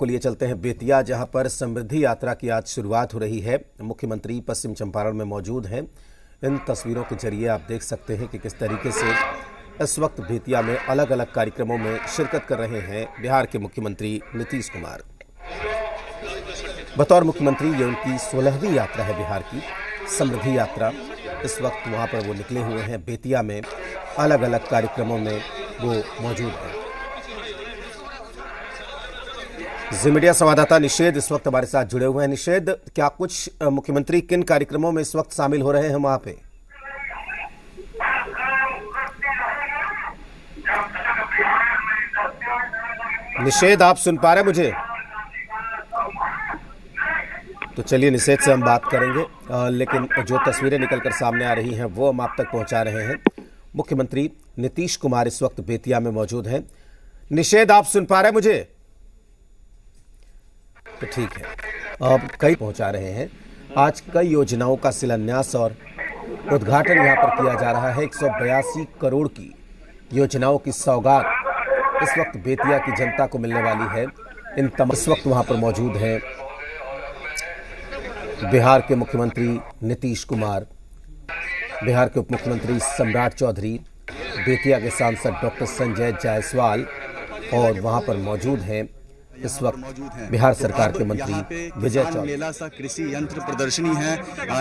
आपको लिए चलते हैं बेतिया, जहां पर समृद्धि यात्रा की आज शुरुआत हो रही है। मुख्यमंत्री पश्चिम चंपारण में मौजूद हैं। इन तस्वीरों के जरिए आप देख सकते हैं कि किस तरीके से इस वक्त बेतिया में अलग अलग कार्यक्रमों में शिरकत कर रहे हैं बिहार के मुख्यमंत्री नीतीश कुमार। बतौर मुख्यमंत्री ये उनकी 16वीं यात्रा है बिहार की, समृद्धि यात्रा। इस वक्त वहां पर वो निकले हुए हैं बेतिया में, अलग अलग कार्यक्रमों में वो मौजूद हैं। जी मीडिया संवाददाता निषेध इस वक्त हमारे साथ जुड़े हुए हैं। निषेध, क्या कुछ मुख्यमंत्री किन कार्यक्रमों में इस वक्त शामिल हो रहे हैं वहां पे? निषेध, आप सुन पा रहे हैं मुझे? तो चलिए निषेध से हम बात करेंगे, लेकिन जो तस्वीरें निकलकर सामने आ रही हैं वो हम आप तक पहुंचा रहे हैं। मुख्यमंत्री नीतीश कुमार इस वक्त बेतिया में मौजूद हैं। निषेध, आप सुन पा रहे हैं मुझे? तो ठीक है, अब कई पहुंचा रहे हैं। आज कई योजनाओं का शिलान्यास और उद्घाटन यहां पर किया जा रहा है। 182 करोड़ की योजनाओं की सौगात इस वक्त बेतिया की जनता को मिलने वाली है। इस वक्त वहां पर मौजूद हैं बिहार के मुख्यमंत्री नीतीश कुमार, बिहार के उप मुख्यमंत्री सम्राट चौधरी, बेतिया के सांसद डॉक्टर संजय जायसवाल और वहां पर मौजूद हैं इस वक्त बिहार सरकार के मंत्री विजय चौधरी। मेला सा कृषि यंत्र प्रदर्शनी है,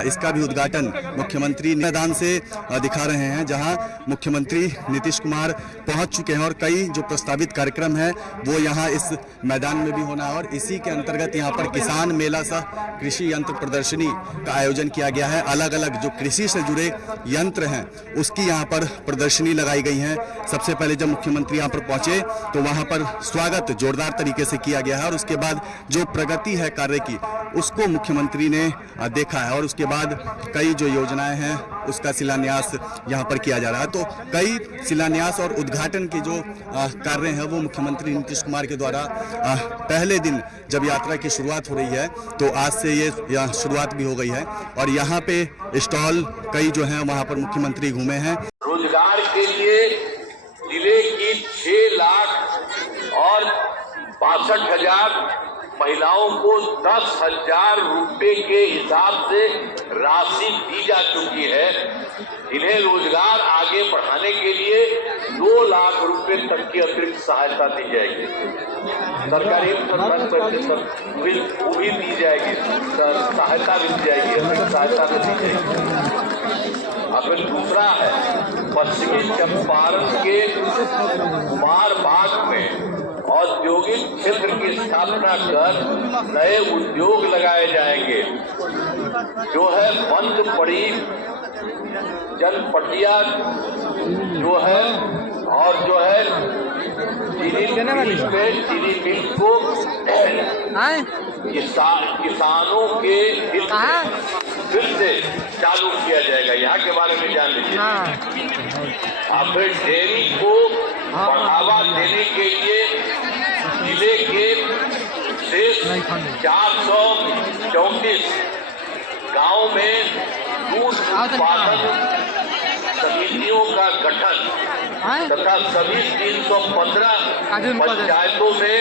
इसका भी उद्घाटन मुख्यमंत्री मैदान से दिखा रहे हैं, जहां मुख्यमंत्री नीतीश कुमार पहुंच चुके हैं और कई जो प्रस्तावित कार्यक्रम है वो यहां इस मैदान में भी होना है। और इसी के अंतर्गत यहां पर किसान मेला सा कृषि यंत्र प्रदर्शनी का आयोजन किया गया है। अलग अलग जो कृषि से जुड़े यंत्र हैं उसकी यहाँ पर प्रदर्शनी लगाई गई है। सबसे पहले जब मुख्यमंत्री यहाँ पर पहुंचे तो वहां पर स्वागत जोरदार तरीके से किया गया है और उसके बाद जो प्रगति है कार्य की उसको मुख्यमंत्री ने देखा है और उसके बाद कई जो योजनाएं हैं उसका शिलान्यास यहाँ पर किया जा रहा है। तो कई शिलान्यास और उद्घाटन के जो कार्य हैं वो मुख्यमंत्री नीतीश कुमार के द्वारा पहले दिन जब यात्रा की शुरुआत हो रही है तो आज से ये शुरुआत भी हो गई है और यहाँ पे स्टॉल कई जो हैं वहाँ पर मुख्यमंत्री घूमे हैं। रोजगार के लिए जिले की 6 लाख और 62,000 महिलाओं को 10,000 रुपए के हिसाब से राशि दी जा चुकी है। इन्हें रोजगार आगे बढ़ाने के लिए 2 लाख रुपए तक की अतिरिक्त सहायता दी जाएगी। सरकारी वो भी दी जाएगी, सहायता भी दी जाएगी, अतिरिक्त सहायता भी दी जाएगी। अब दूसरा है पश्चिमी चंपारण के कुमार बाग में औद्योगिक क्षेत्र की स्थापना कर नए उद्योग लगाए जाएंगे। जो है बंद पड़ी जनपटिया जो है और जो है चीनी मिल को किसानों के हित में फिर से चालू किया जाएगा। यहाँ के बारे में जान लीजिए। अब फिर डेयरी को बढ़ावा देने के लिए जिले के शेष 434 गांव में दूध उत्पादन समितियों का गठन तथा सभी 315 पंचायतों में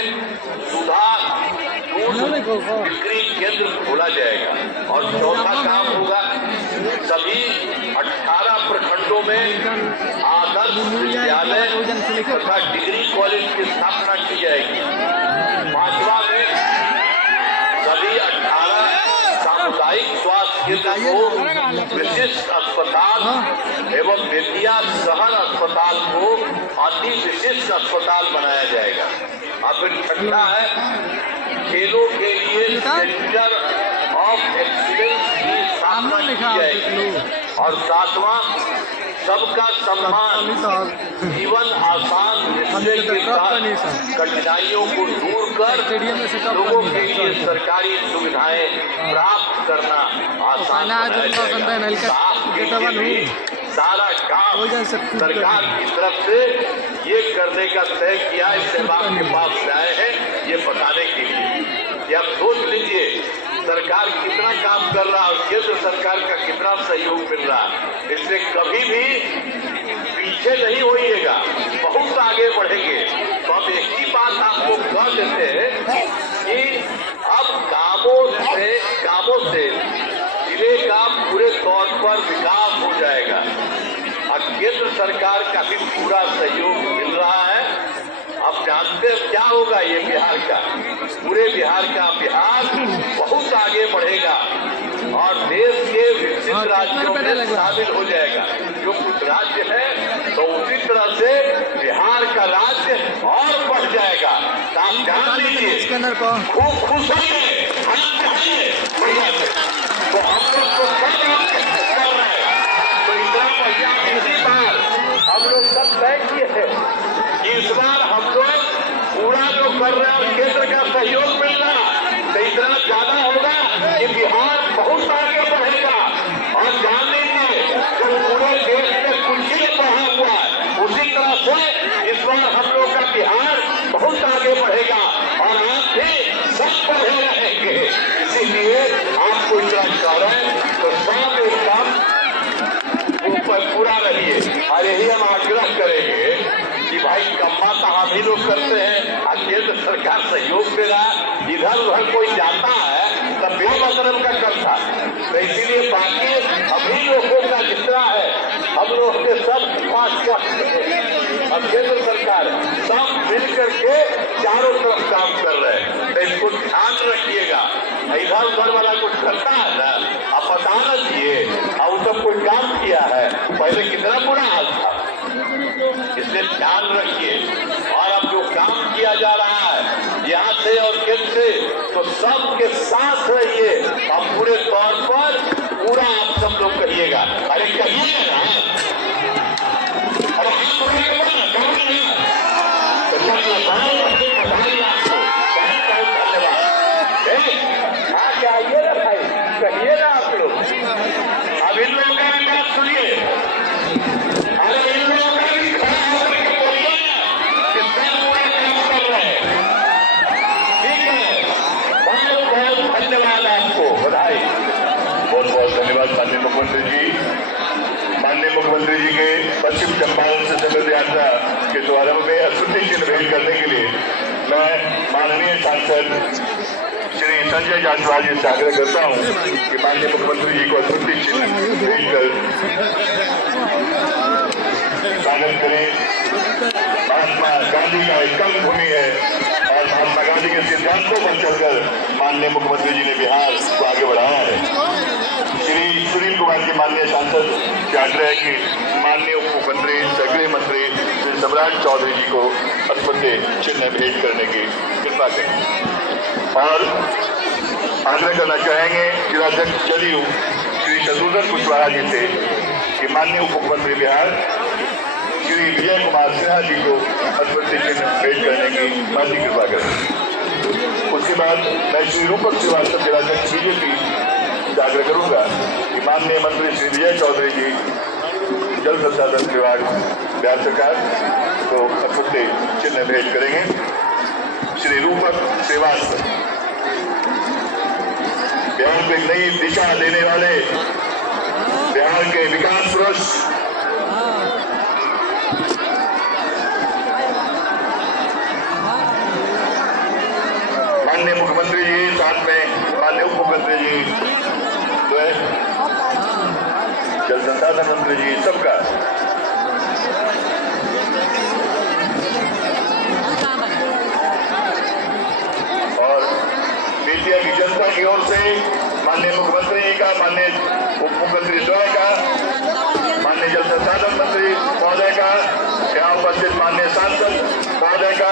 सुधार दूध बिक्री केंद्र खोला जाएगा। और चौथा काम होगा सभी 18 प्रखंडों में आदर्श विद्यालय तथा डिग्री कॉलेज की स्थापना की जाएगी। 5वां में सभी 18 सामुदायिक स्वास्थ्य केंद्र को विशिष्ट अस्पताल एवं बेतिया शहर अस्पताल को अति विशिष्ट अस्पताल बनाया जाएगा। और फिर 6ठा है खेलों के लिए सेंटर ऑफ एक्सीलेंस की स्थापना की जाएगी। और 7वां सबका सम्मान जीवन आसान निश्चय के साथ कठिनाइयों को दूर कर लोगों के लिए सरकारी सुविधाएं प्राप्त करना आसान सारा काम सरकार की तरफ से ये करने का तय किया। इससे आपके पास आए हैं ये बताने के लिए कि आप सोच लीजिए सरकार कितना काम कर रहा है और केंद्र सरकार का कितना सहयोग मिल रहा है। इससे कभी भी पीछे नहीं होइएगा, बहुत आगे बढ़ेंगे। तो हम एक ही बात आपको कह देते हैं कि योजनाओं से जिले का पूरे तौर पर विकास हो जाएगा और केंद्र सरकार का भी पूरा सहयोग मिल रहा है। आप जानते हैं क्या होगा ये बिहार का, पूरे बिहार का बिहार बहुत आगे बढ़ेगा और देश के विकसित राज्यों में शामिल हो जाएगा। जो कुछ राज्य है तो उसी तरह से बिहार का राज्य और बढ़ जाएगा। तो आप जान लीजिए, खूब खुश होइए, तो हम लोग तो सब कर रहे हैं। तो इतना बढ़िया इसी बार हम लोग सब तय किए हैं कि इस बार हम लोग पूरा जो कर रहे हैं केंद्र का सहयोग मिल रहा तो इतना ज्यादा होगा कि बिहार बहुत आगे बढ़ेगा। और जान लीजिए, जो पूरे देश में कुछ ही बढ़ा हुआ है उसी तरह से इस बार हम लोग का बिहार बहुत आगे बढ़ेगा और आप भी सब बढ़े रहेंगे। इसीलिए आपको इतना कह रहे हैं तो सब एकदम पूरा रहिए और यही हम आग्रह करेंगे कि भाई कम्मा तो हम ही लोग करते हैं और केंद्र सरकार सहयोग दे रहा है। इधर उधर कोई जाता है तब बेमतलब का करता, तो इसीलिए बाकी अभी लोगों का जितना है हम लोग के सब अब केंद्र सरकार सब मिल करके चारों तरफ काम कर रहे हैं। तो इसको ध्यान रखिएगा, इधर उधर वाला कुछ करता है ना आप बता न दिए और सब कोई काम किया है पहले कितना बुरा हाल था, इसलिए ध्यान रखिए। और अब जो काम किया जा रहा है यहाँ से और केंद्र से तो सबके साथ रहिए और पूरे तौर पर पूरा आप सब लोग कहिएगा। अरे कहिए ना, अरे क्या आइए ना भाई, कहिए ना आप लोग। अब इन लोगों का भी बात सुनिए, अरे इन लोगों का भी खड़ा होकर के बोलिए कितना पूरा काम कर रहे हैं। ठीक है, बहुत बहुत धन्यवाद आपको, बधाई। बहुत बहुत धन्यवाद माननीय मुख्यमंत्री जी। माननीय मुख्यमंत्री जी के पश्चिम चंपारण से संबंधित यात्रा के शुभारंभ में स्मृति चिन्ह भेंट करने के लिए मैं माननीय सांसद श्री संजय जायसवाल जी से आग्रह करता हूं कि माननीय मुख्यमंत्री जी को स्मृति चिन्ह भेंट कर स्वागत करें। महात्मा गांधी का एक कर्म भूमि है और महात्मा गांधी के सिद्धांतों पर चलकर माननीय मुख्यमंत्री जी ने बिहार को आगे बढ़ाया है। श्री सुनील कुमार जी माननीय सांसद से आग्रह है कि माननीय उप मुख्यमंत्री गृह मंत्री श्री सम्राट चौधरी जी को स्मृति चिन्ह भेंट करने की कृपा करें। और आग्रह करना चाहेंगे जिलाध्यक्ष जदयू श्री शत्रुघ्न कुशवाहा जी से कि माननीय उप मुख्यमंत्री बिहार श्री विजय कुमार सिन्हा जी को स्मृति चिन्ह भेंट करने की माननीय कृपा करें। उसके बाद मैं श्री रूपक श्रीवास्तव जिलाध्यक्ष बीजेपी से आग्रह करूंगा कि माननीय मंत्री श्री विजय चौधरी जी जल संसाधन विभाग बिहार सरकार को स्मृति चिन्ह भेंट करेंगे। श्री रूपक श्रीवास्तव बिहार को एक नई दिशा देने वाले बिहार के विकास पुरुष माननीय मुख्यमंत्री जी, साथ में माननीय उप मुख्यमंत्री जी, जो है जल संसाधन मंत्री जी, सबका और बेतिया की जनता की ओर से माननीय मुख्यमंत्री जी का, माननीय उप मुख्यमंत्री स्वयं का, माननीय जल संसाधन मंत्री महोदय का, यहाँ उपस्थित माननीय सांसद महोदय का,